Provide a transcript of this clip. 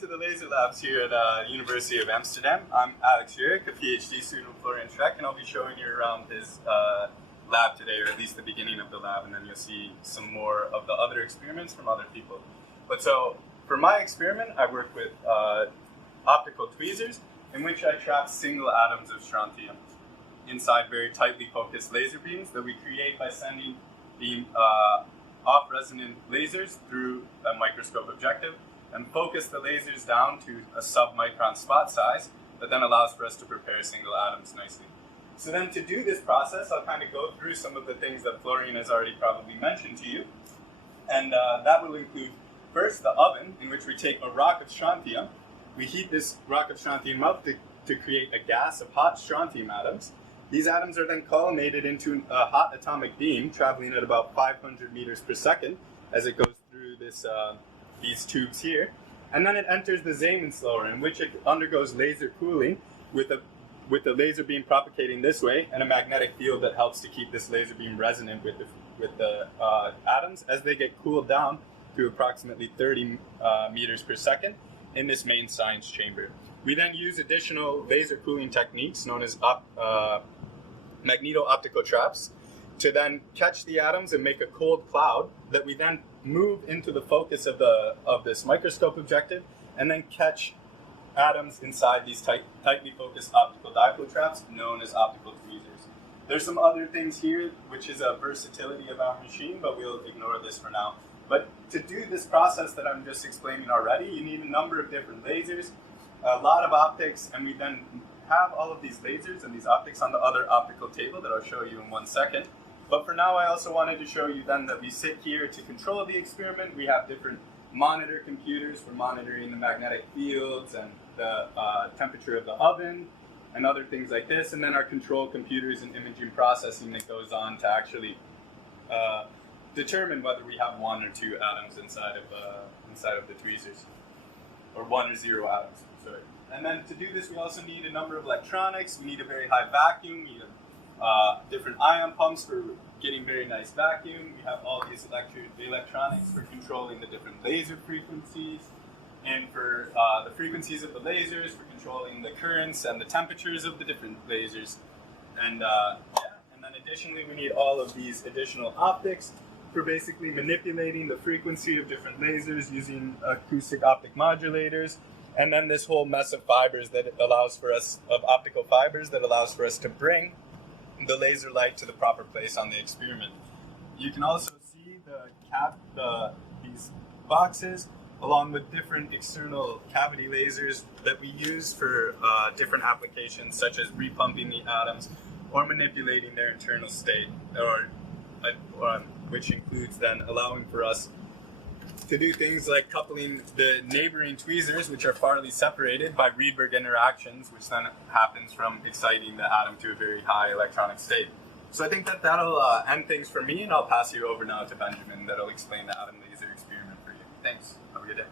to the laser labs here at University of Amsterdam. I'm Urech SrMic, a PhD student with Florian Schreck, and I'll be showing you around his lab today, or at least the beginning of the lab, and then you'll see some more of the other experiments from other people. But so, for my experiment, I work with optical tweezers, in which I trap single atoms of strontium inside very tightly focused laser beams that we create by sending beam off-resonant lasers through a microscope objective and focus the lasers down to a sub-micron spot size that then allows for us to prepare single atoms nicely. So then to do this process, I'll kind of go through some of the things that Florian has already probably mentioned to you. And that will include first the oven, in which we take a rock of strontium. We heat this rock of strontium up to create a gas of hot strontium atoms. These atoms are then collimated into a hot atomic beam traveling at about 500 meters per second as it goes through these tubes here. And then it enters the Zeeman-slower, in which it undergoes laser cooling with the laser beam propagating this way and a magnetic field that helps to keep this laser beam resonant with the atoms as they get cooled down to approximately 30 meters per second in this main science chamber. We then use additional laser cooling techniques known as magneto-optical traps to then catch the atoms and make a cold cloud that we then move into the focus of this microscope objective and then catch atoms inside these tightly focused optical dipole traps known as optical tweezers. There's some other things here, which is a versatility of our machine, but we'll ignore this for now. But to do this process that I'm just explaining already, you need a number of different lasers, a lot of optics, and we then have all of these lasers and these optics on the other optical table that I'll show you in 1 second. But for now, I also wanted to show you then that we sit here to control the experiment. We have different monitor computers for monitoring the magnetic fields and the temperature of the oven and other things like this. And then our control computers and imaging processing that goes on to actually determine whether we have 1 or 2 atoms inside of the tweezers, or 1 or 0 atoms. Sorry. And then to do this, we also need a number of electronics. We need a very high vacuum. We have different ion pumps for getting very nice vacuum. We have all these electronics for controlling the different laser frequencies, and for the frequencies of the lasers, for controlling the currents and the temperatures of the different lasers. And and then additionally, we need all of these additional optics for basically manipulating the frequency of different lasers using acoustic optic modulators. And then this whole mess of fibers that allows for us, of optical fibers that allows for us to bring the laser light to the proper place on the experiment. You can also see these boxes along with different external cavity lasers that we use for different applications, such as repumping the atoms or manipulating their internal state, which includes then allowing for us to do things like coupling the neighboring tweezers, which are farly separated by Rydberg interactions, which then happens from exciting the atom to a very high electronic state. So I think that'll end things for me, and I'll pass you over now to Benjamin that'll explain the atom laser experiment for you. Thanks. Have a good day.